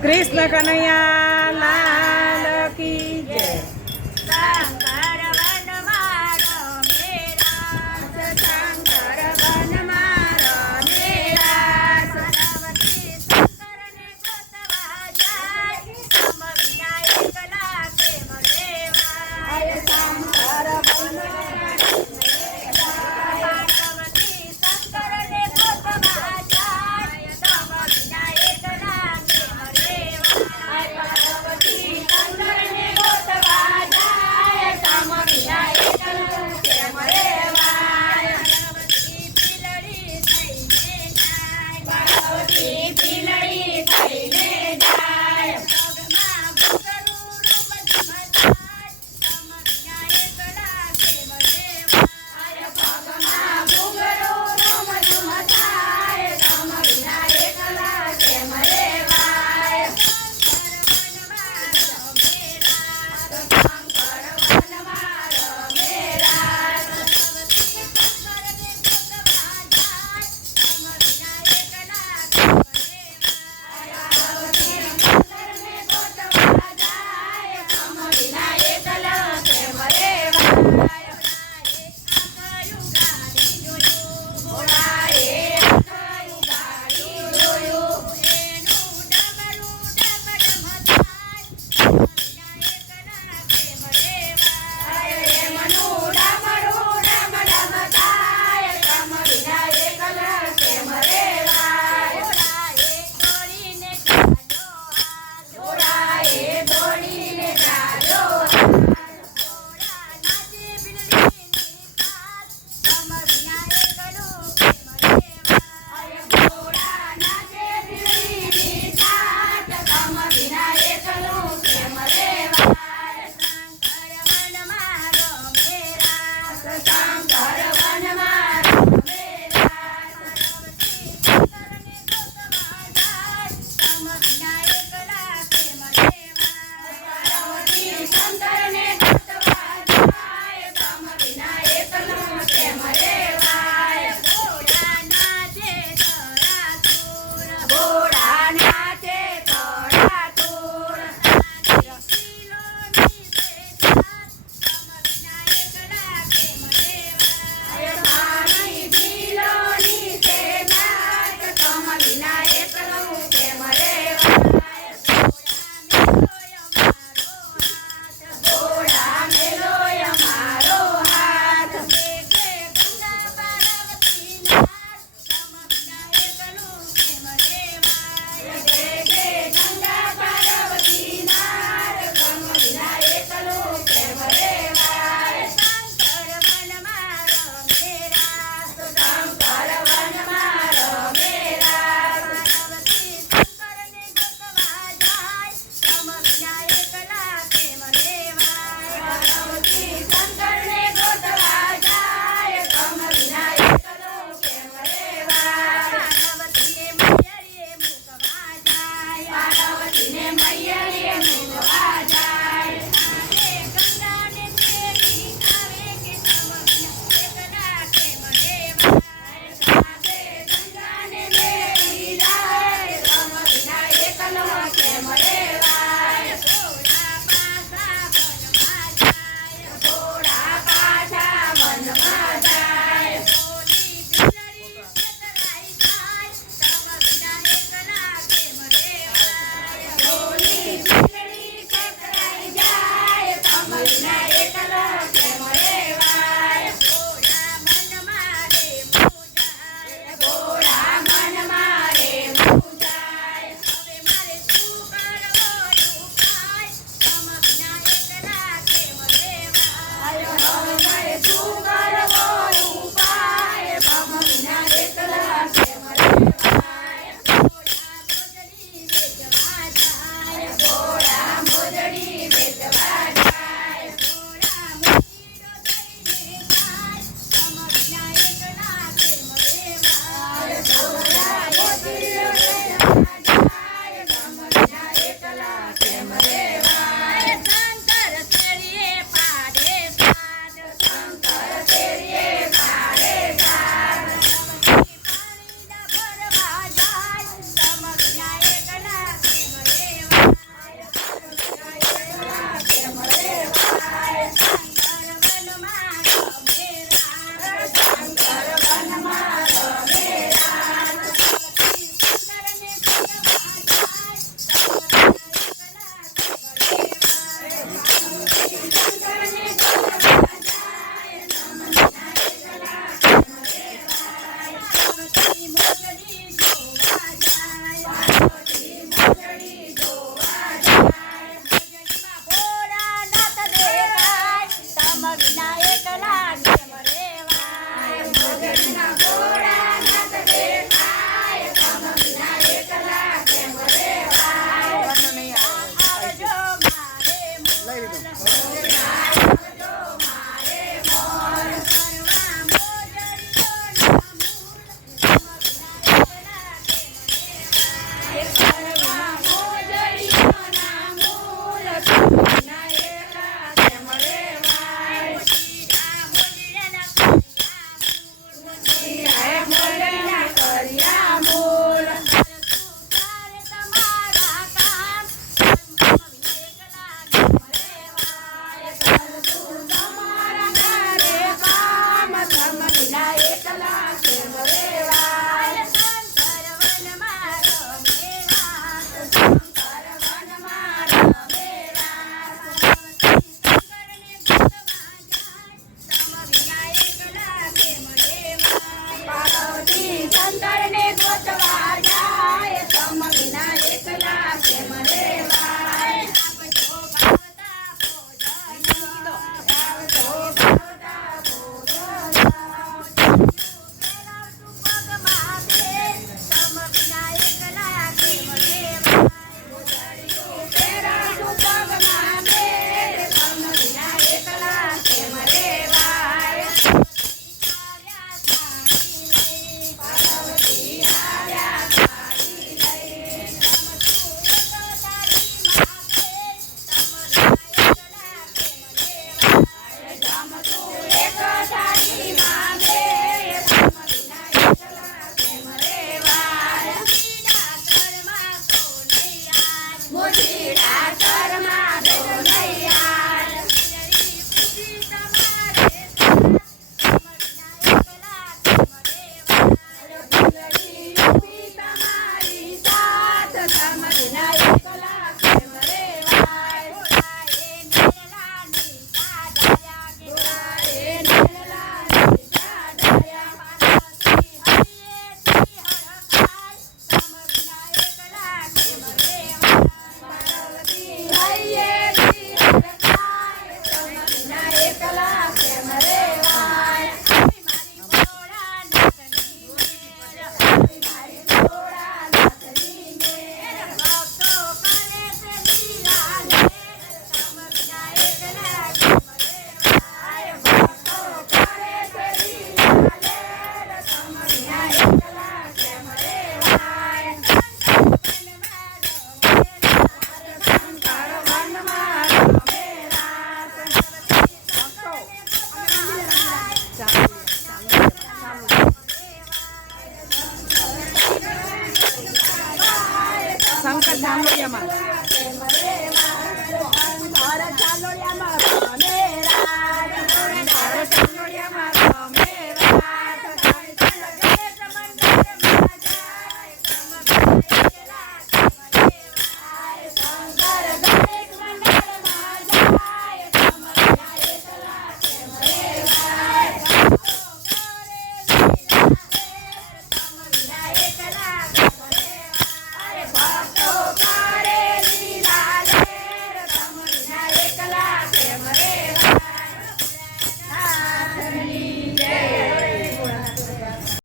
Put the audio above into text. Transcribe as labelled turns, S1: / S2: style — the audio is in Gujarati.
S1: કૃષ્ણ કનૈયા
S2: Lord,